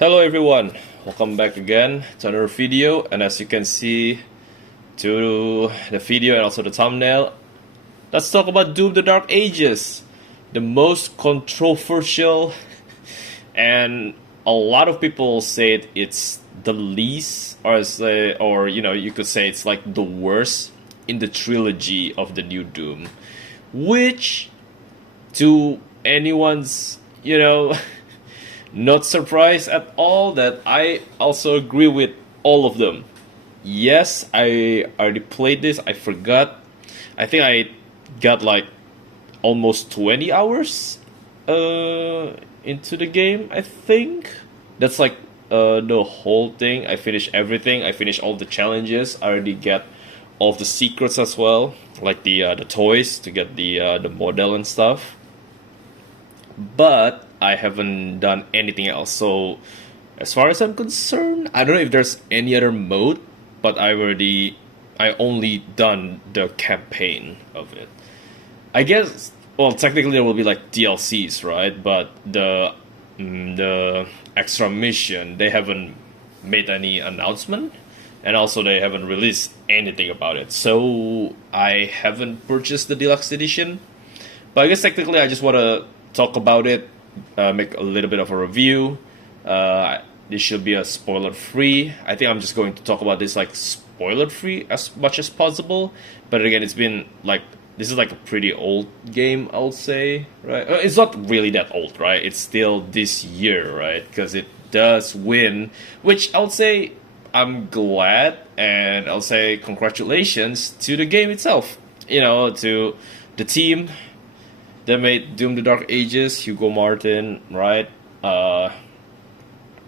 Hello everyone, welcome back again to another video, and as you can see to the video and also the thumbnail, let's talk about Doom the Dark Ages, the most controversial and a lot of people say it's the least, or you could say it's like the worst in the trilogy of the new Doom, which to anyone's not surprised at all that I also agree with all of them. Yes, I already played this. I forgot. I think I got like almost 20 hours into the game, I think. That's like the whole thing. I finished everything. I finished all the challenges. I already get all of the secrets as well, like the toys to get the model and stuff. But I haven't done anything else. So as far as I'm concerned, I don't know if there's any other mode, but I only done the campaign of it. I guess, well, technically there will be like DLCs, right? But the extra mission, they haven't made any announcement, and also they haven't released anything about it. So I haven't purchased the deluxe edition. But I guess technically I just want to talk about it, make a little bit of a review. This should be a spoiler free. I think I'm just going to talk about this like spoiler free as much as possible. But again, it's been like, this is like a pretty old game, I'll say, right? It's not really that old, right? It's still this year, right? Because it does win, which I'll say I'm glad, and I'll say congratulations to the game itself, to the team that made Doom the Dark Ages, Hugo Martin, right?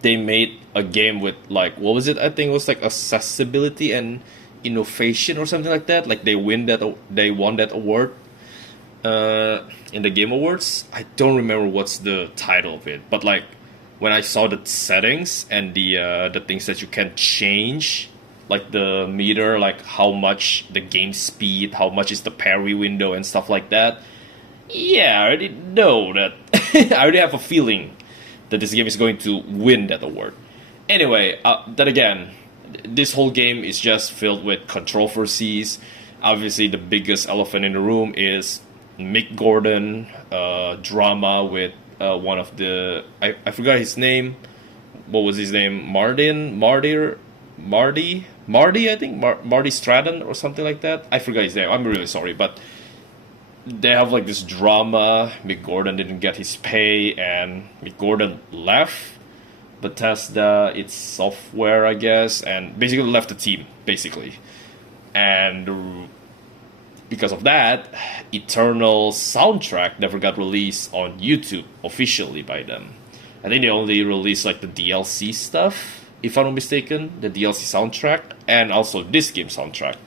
They made a game with like, what was it? I think it was like accessibility and innovation or something like that. Like they won that award in the Game Awards. I don't remember what's the title of it, but like when I saw the settings and the things that you can change, like the meter, like how much the game speed, how much is the parry window and stuff like that. Yeah, I already know that. I already have a feeling that this game is going to win that award. Anyway, then again, this whole game is just filled with controversies. Obviously, the biggest elephant in the room is Mick Gordon drama with one of the... I forgot his name. What was his name? Marty, I think? Marty Stratton or something like that. I forgot his name. I'm really sorry, but they have like this drama. Mick Gordon didn't get his pay, and Mick Gordon left Bethesda, its software, I guess, and basically left the team, basically. And because of that, Eternal soundtrack never got released on YouTube officially by them. I think they only released like the DLC stuff, if I'm not mistaken, the DLC soundtrack, and also this game soundtrack.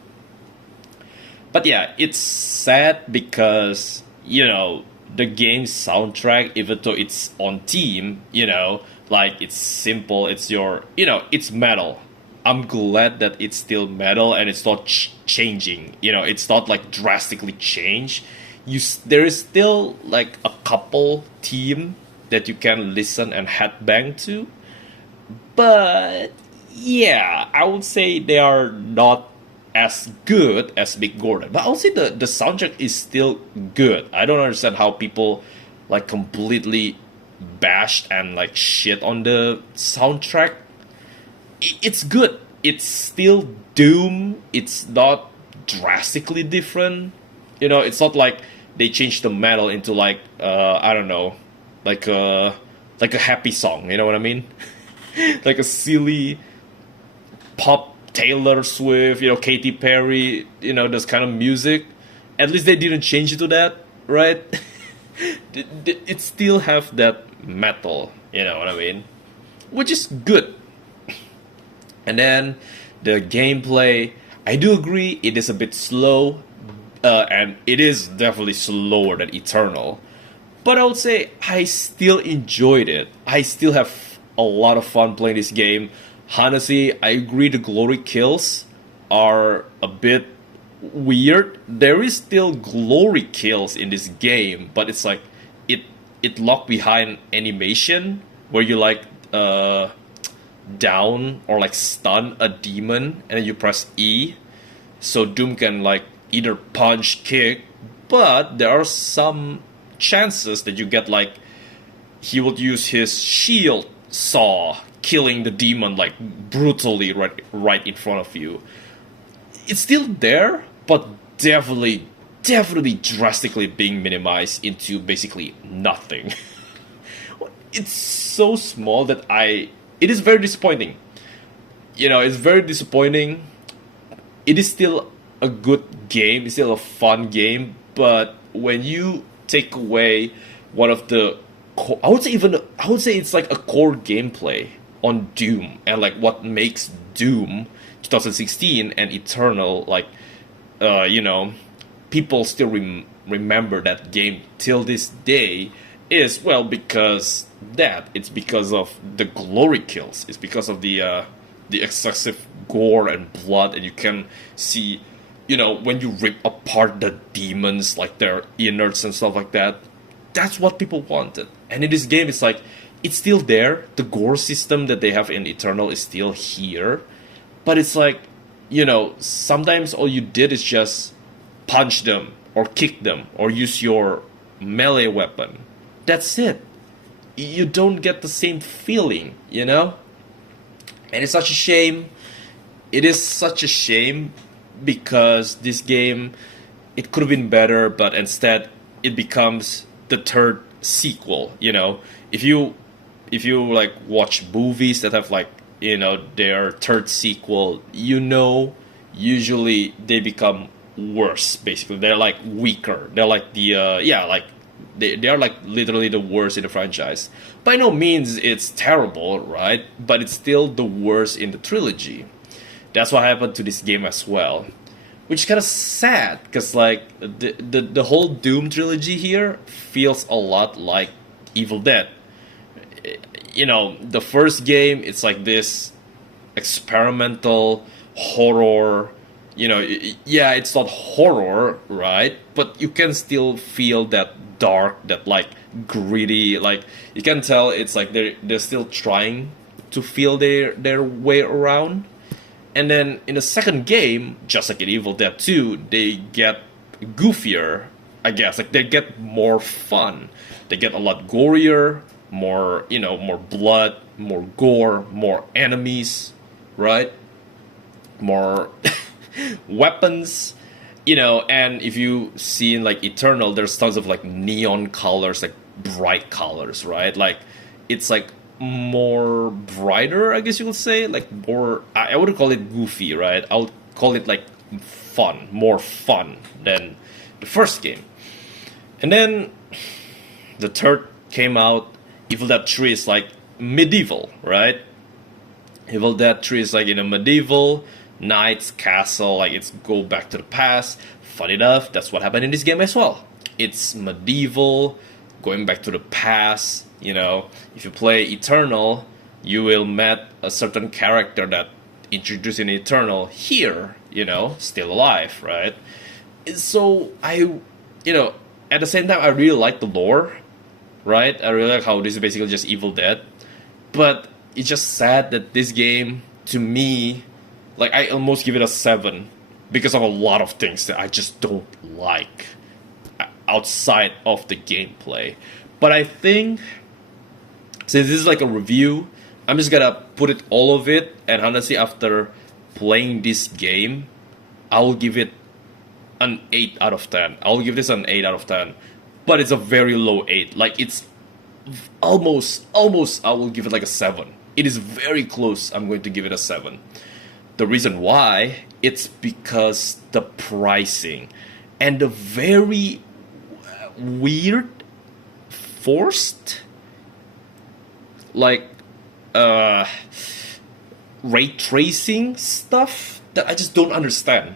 But yeah, it's sad because, the game's soundtrack, even though it's on team, like it's simple, it's it's metal. I'm glad that it's still metal and it's not changing, it's not like drastically changed. There is still like a couple theme that you can listen and headbang to. But yeah, I would say they are not as good as Mick Gordon. But I'll say the soundtrack is still good. I don't understand how people like completely bashed and like shit on the soundtrack. It's good. It's still Doom. It's not drastically different. It's not like they changed the metal into like I don't know, like a happy song. You know what I mean? Like a silly pop Taylor Swift, Katy Perry, this kind of music. At least they didn't change it to that, right? It still have that metal, you know what I mean? Which is good. And then the gameplay, I do agree it is a bit slow, and it is definitely slower than Eternal. But I would say I still enjoyed it. I still have a lot of fun playing this game. Honestly, I agree the glory kills are a bit weird. There is still glory kills in this game, but it's like it locked behind animation where you like down or like stun a demon, and then you press E, so Doom can like either punch, kick, but there are some chances that you get like he would use his shield saw, killing the demon like brutally right in front of you. It's still there, but definitely drastically being minimized into basically nothing. It's so small that it is very disappointing. You know, it's very disappointing. It is still a good game, it's still a fun game, but when you take away one of the I would say it's like a core gameplay on Doom, and like what makes Doom 2016 and Eternal, like you know, people still remember that game till this day, is, well, because that it's because of the glory kills, it's because of the excessive gore and blood, and you can see, you know, when you rip apart the demons, like their innards and stuff like that. That's what people wanted. And in this game, it's like, it's still there. The gore system that they have in Eternal is still here. But it's like, you know, sometimes all you did is just punch them, or kick them, or use your melee weapon. That's it. You don't get the same feeling, you know? And it's such a shame. It is such a shame, because this game, it could have been better, but instead it becomes the third sequel. You know, if you like watch movies that have like, you know, their third sequel, you know, usually they become worse. Basically, they're like weaker. They're like the like they are like literally the worst in the franchise. By no means it's terrible, right? But it's still the worst in the trilogy. That's what happened to this game as well, which is kind of sad, because like the whole Doom trilogy here feels a lot like Evil Dead. You know, the first game, it's like this experimental horror. You know, yeah, it's not horror, right? But you can still feel that dark, that like gritty. Like you can tell it's like they're still trying to feel their way around. And then in the second game, just like in Evil Dead 2, they get goofier, I guess. Like they get more fun. They get a lot gorier, more, you know, more blood, more gore, more enemies, right? More weapons, you know. And if you see in like Eternal, there's tons of like neon colors, like bright colors, right? Like it's like more brighter, I guess you would say, like more, I wouldn't call it goofy, right? I would call it like fun, more fun than the first game. And then the third came out. Evil Dead 3 is like medieval, right? Evil Dead 3 is like in a medieval knight's castle, like it's go back to the past. Funny enough, that's what happened in this game as well. It's medieval, going back to the past. You know, if you play Eternal, you will meet a certain character that introduced in Eternal here, you know, still alive, right? So you know, at the same time, I really like the lore, right? I really like how this is basically just Evil Dead. But it's just sad that this game, to me, like I almost give it a 7 because of a lot of things that I just don't like outside of the gameplay. But I think, since this is like a review, I'm just gonna put it all of it, and honestly, after playing this game, I will give it an 8 out of 10. I'll give this an 8 out of 10. But it's a very low 8. Like it's almost I will give it like a 7. It is very close. I'm going to give it a 7. The reason why, it's because the pricing and the very weird, forced, like ray tracing stuff that I just don't understand.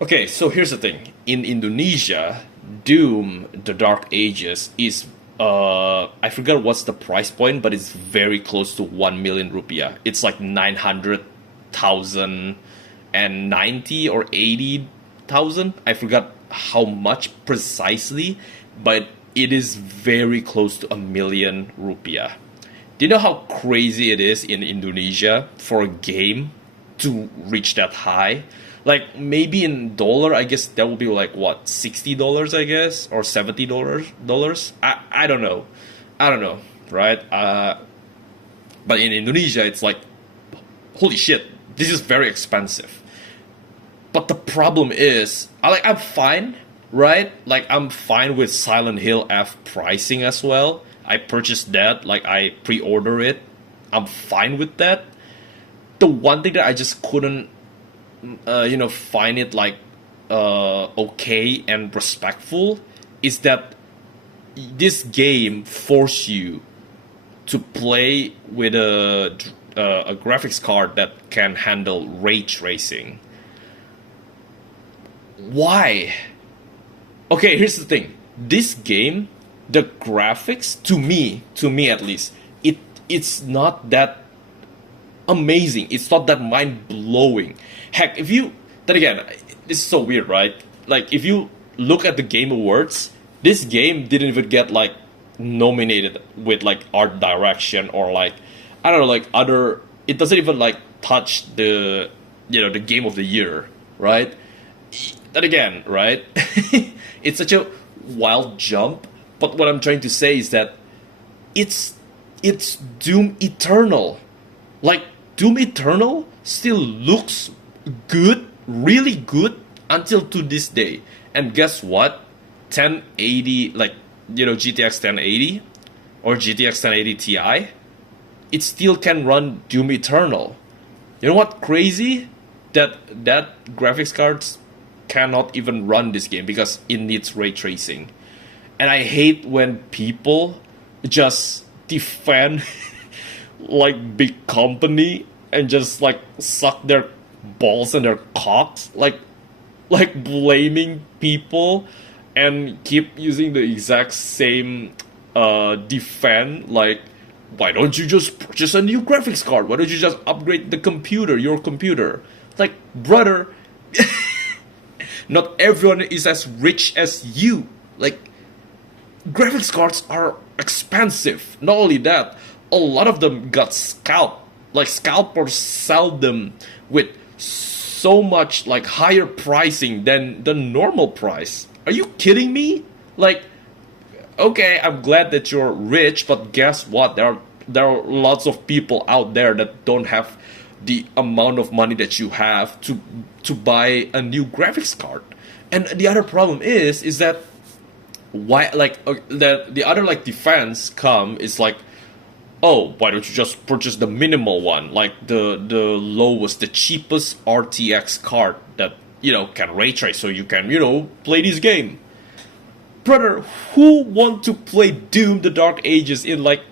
Okay, so here's the thing. In Indonesia, Doom: The Dark Ages is I forgot what's the price point, but it's very close to 1 million rupiah. It's like 900,090 or 80,000. I forgot how much precisely, but it is very close to 1 million rupiah. Do you know how crazy it is in Indonesia for a game to reach that high? Like maybe in dollar, I guess that would be like what, $60, I guess, or $70. I don't know, right? But in Indonesia, it's like, holy shit, this is very expensive. But the problem is, I'm fine, right? Like I'm fine with Silent Hill F pricing as well. I purchased that, like I pre-order it. I'm fine with that. The one thing that I just couldn't, find it like okay and respectful is that this game force you to play with a graphics card that can handle ray tracing. Why? Okay, here's the thing. This game, the graphics, to me at least, it's not that amazing. It's not that mind blowing. Heck, if you then again, this is so weird, right? Like if you look at the Game Awards, this game didn't even get like nominated with like art direction or like I don't know, like other. It doesn't even like touch the the game of the year, right? Then again, right? It's such a wild jump. But what I'm trying to say is that it's Doom Eternal. Like Doom Eternal still looks good, really good until to this day. And guess what? 1080, like GTX 1080 or GTX 1080 Ti, it still can run Doom Eternal. You know what crazy? That graphics cards cannot even run this game because it needs ray tracing. And I hate when people just defend like big company and just like suck their balls and their cocks, like blaming people and keep using the exact same defend, like why don't you just purchase a new graphics card? Why don't you just upgrade the computer, your computer? Like, brother, not everyone is as rich as you. Like, graphics cards are expensive. Not only that, a lot of them got scalped. Like, scalpers sell them with so much like higher pricing than the normal price. Are you kidding me? Like, okay, I'm glad that you're rich, but guess what? There are lots of people out there that don't have the amount of money that you have to buy a new graphics card. And the other problem is that why the other like defense come is like, oh, why don't you just purchase the minimal one, like the lowest, the cheapest RTX card that can ray trace so you can play this game. Brother, who want to play Doom: The Dark Ages in like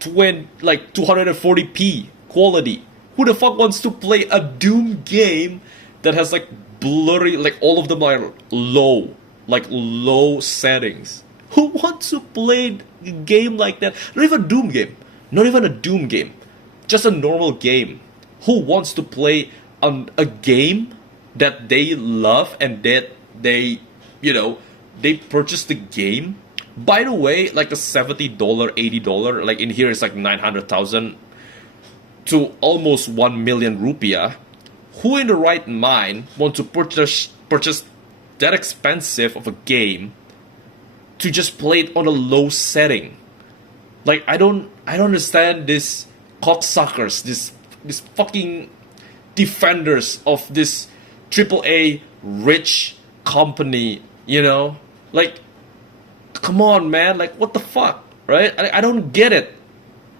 240p quality? Who the fuck wants to play a Doom game that has like blurry, like all of them are low settings? Who wants to play a game like that? Not even a Doom game. Not even a Doom game. Just a normal game. Who wants to play a game that they love and that they purchase the game? By the way, like a $70, $80, like in here it's like 900,000 to almost 1 million rupiah. Who in the right mind want to purchase that expensive of a game to just play it on a low setting? Like I don't understand this cocksuckers, this fucking defenders of this AAA rich company, like come on, man, like what the fuck, right? I don't get it.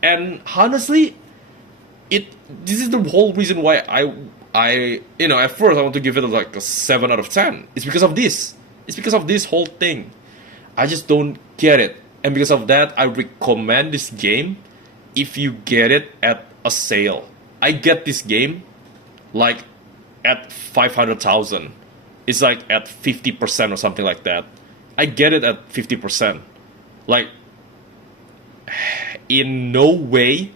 And honestly, this is the whole reason why I at first I want to give it like a 7 out of 10. It's because of this. It's because of this whole thing. I just don't get it. And because of that, I recommend this game if you get it at a sale. I get this game like at 500,000. It's like at 50% or something like that. I get it at 50%. Like, in no way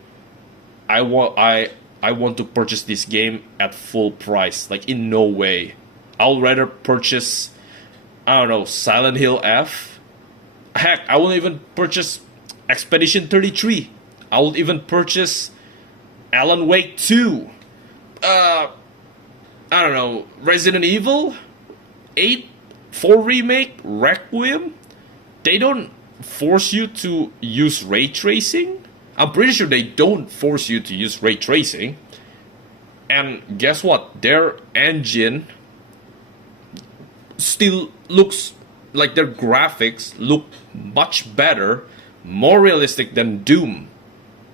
I want to purchase this game at full price. Like, in no way. I'll rather purchase, I don't know, Silent Hill F. Heck, I won't even purchase Expedition 33. I would even purchase Alan Wake 2. I don't know, Resident Evil 8, 4 Remake, Requiem. They don't force you to use ray tracing. I'm pretty sure they don't force you to use ray tracing. And guess what? Their engine still looks like their graphics look much better, more realistic than Doom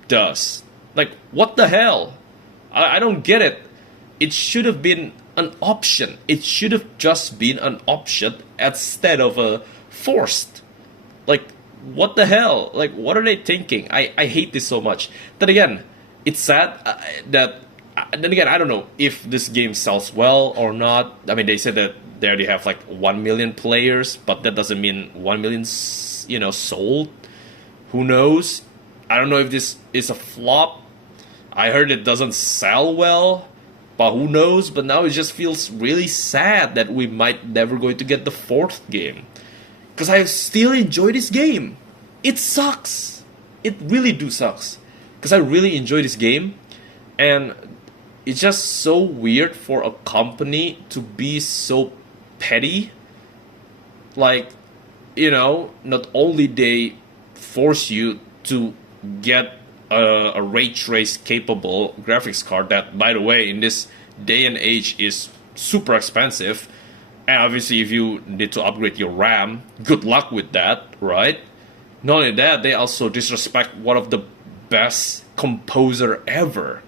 does. Like, what the hell? I don't get it. It should have been an option. It should have just been an option instead of a forced. Like, what the hell? Like, what are they thinking? I hate this so much. Then again, it's sad that. Then again, I don't know if this game sells well or not. I mean, they said that they already have like 1 million players, but that doesn't mean 1 million, sold. Who knows? I don't know if this is a flop. I heard it doesn't sell well, but who knows? But now it just feels really sad that we might never going to get the fourth game. Because I still enjoy this game. It sucks. It really do sucks. Because I really enjoy this game. And it's just so weird for a company to be so petty. Like, not only they force you to get a ray trace capable graphics card that, by the way, in this day and age is super expensive. And obviously, if you need to upgrade your RAM, good luck with that, right? Not only that, they also disrespect one of the best composer ever.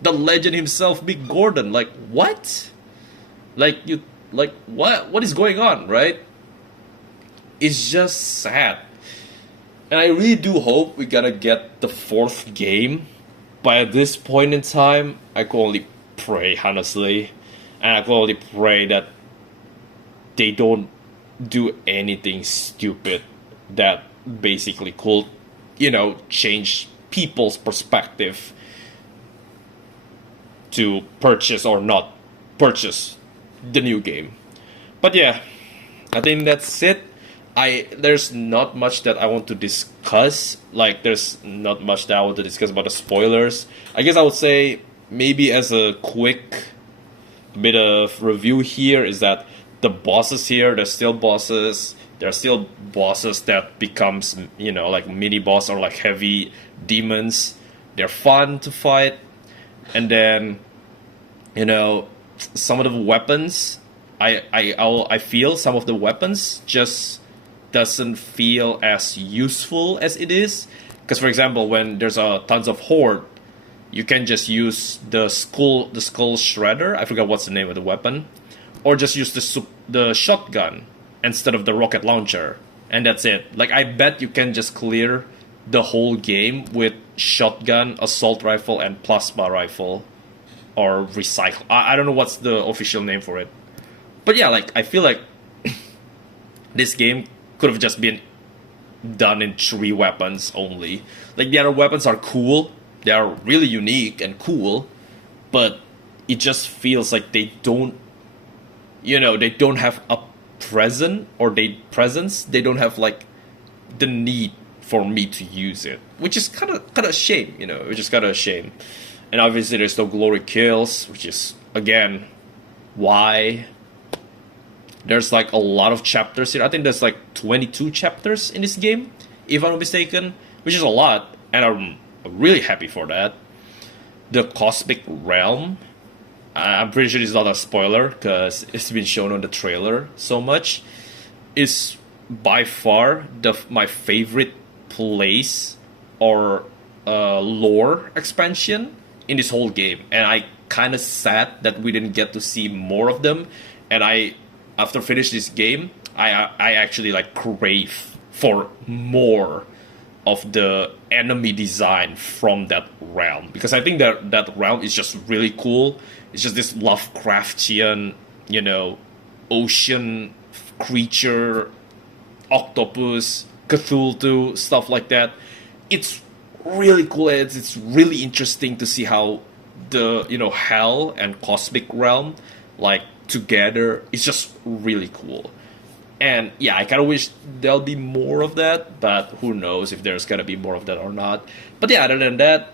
The legend himself, Mick Gordon. Like, what? What is going on, right? It's just sad. And I really do hope we gotta get the fourth game. But at this point in time, I can only pray, honestly. And I can only pray that they don't do anything stupid that basically could, change people's perspective to purchase or not purchase the new game. But yeah, I think that's it. There's not much that I want to discuss. Like, there's not much that I want to discuss about the spoilers. I guess I would say maybe as a quick bit of review here is that the bosses here, they're still bosses. They're still bosses that becomes, like mini boss or like heavy demons. They're fun to fight. And then, some of the weapons, I feel some of the weapons just doesn't feel as useful as it is. Because, for example, when there's tons of horde, you can just use the skull shredder. I forgot what's the name of the weapon, or just use the shotgun instead of the rocket launcher, and that's it. Like, I bet you can just clear the whole game with shotgun, assault rifle, and plasma rifle, or recycle. I don't know what's the official name for it, but yeah, like, I feel like this game could have just been done in 3 weapons only. Like, the other weapons are cool, they are really unique and cool, but it just feels like they don't, they don't have a presence. They don't have like the need for me to use it, which is kind of a shame, which is kind of a shame. And obviously there's no glory kills, which is, again, why. There's like a lot of chapters here. I think there's like 22 chapters in this game, if I'm not mistaken, which is a lot, and I'm really happy for that. The Cosmic Realm, I'm pretty sure it's not a spoiler because it's been shown on the trailer so much, is by far my favorite place or lore expansion in this whole game, and I kind of sad that we didn't get to see more of them. And after finishing this game, I actually like crave for more of the enemy design from that realm, because I think that realm is just really cool. It's just this Lovecraftian, ocean creature, octopus, Cthulhu, stuff like that. It's really cool. It's really interesting to see how the hell and cosmic realm like together. It's just really cool. And yeah, I kind of wish there'll be more of that, but who knows if there's gonna be more of that or not. But yeah, other than that,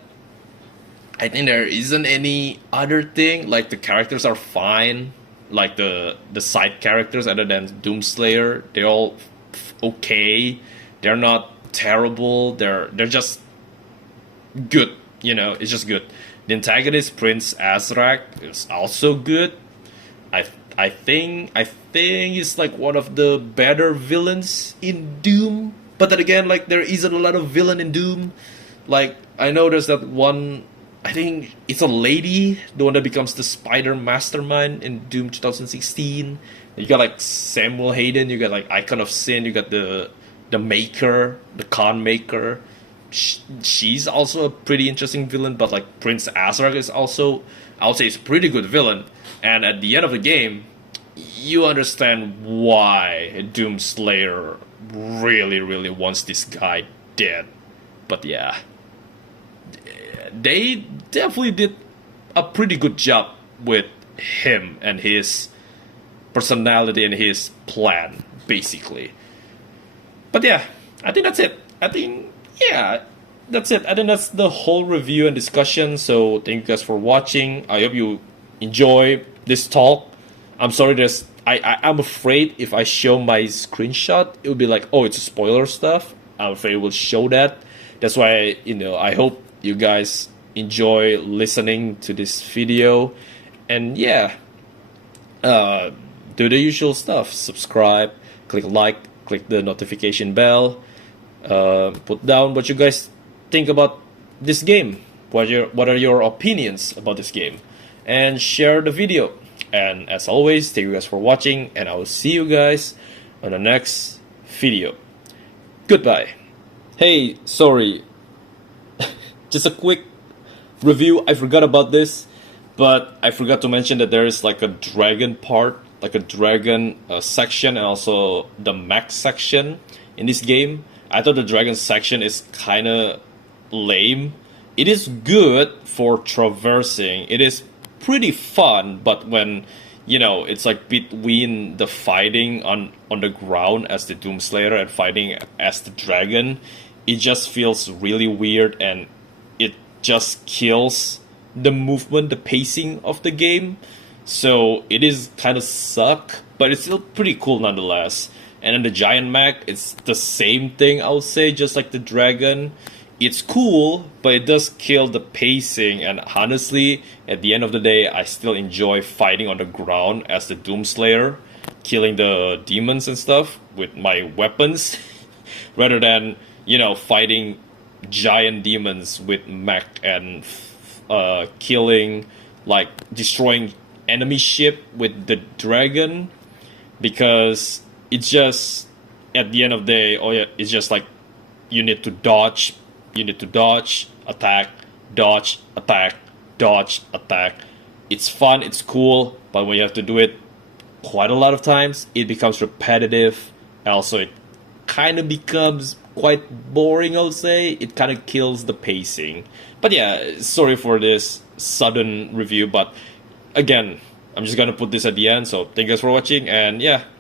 I think there isn't any other thing. Like the characters are fine, like the side characters other than Doomslayer, they're all okay. They're not terrible. They're just good. You know, it's just good. The antagonist Prince Azrak is also good. I I think he's like one of the better villains in Doom. But then again, like there isn't a lot of villain in Doom. Like I know there's that one. I think it's a lady, the one that becomes the Spider Mastermind in Doom 2016. You got like Samuel Hayden. You got like Icon of Sin. You got the Maker, the Con Maker. She's also a pretty interesting villain, but like Prince Azrak is also, I would say, is a pretty good villain. And at the end of the game, you understand why Doomslayer really, really wants this guy dead. But yeah, they definitely did a pretty good job with him and his personality and his plan, basically. But yeah, I think that's it. I think, yeah, that's it. I think that's the whole review and discussion. So thank you guys for watching. I hope you enjoy this talk. I'm sorry, I'm afraid if I show my screenshot, it will be like, oh, it's spoiler stuff. I'm afraid it will show that. That's why, I hope you guys enjoy listening to this video. And yeah, do the usual stuff. Subscribe, click like, click the notification bell. Put down what you guys think about this game. What are your opinions about this game? And share the video. And as always, thank you guys for watching, and I will see you guys on the next video. Goodbye. Hey, sorry. Just a quick review. I forgot about this, but I forgot to mention that there is like a dragon part, like a dragon section, and also the mech section in this game. I thought the dragon section is kind of lame. It is good for traversing. It is pretty fun, but when it's like between the fighting on the ground as the Doomslayer and fighting as the dragon, it just feels really weird, and it just kills the movement, the pacing of the game. So it is kind of suck, but it's still pretty cool nonetheless. And then the giant mech, it's the same thing, I would say, just like the dragon. It's cool, but it does kill the pacing, and honestly, at the end of the day, I still enjoy fighting on the ground as the Doomslayer, killing the demons and stuff with my weapons, rather than, fighting giant demons with mech and killing, like, destroying enemy ship with the dragon, because it's just, at the end of the day, it's just like, you need to dodge, attack, dodge, attack, dodge, attack. It's fun, it's cool, but when you have to do it quite a lot of times, it becomes repetitive. Also, it kind of becomes quite boring, I would say. It kind of kills the pacing. But yeah, sorry for this sudden review, but again, I'm just gonna put this at the end, so thank you guys for watching, and yeah,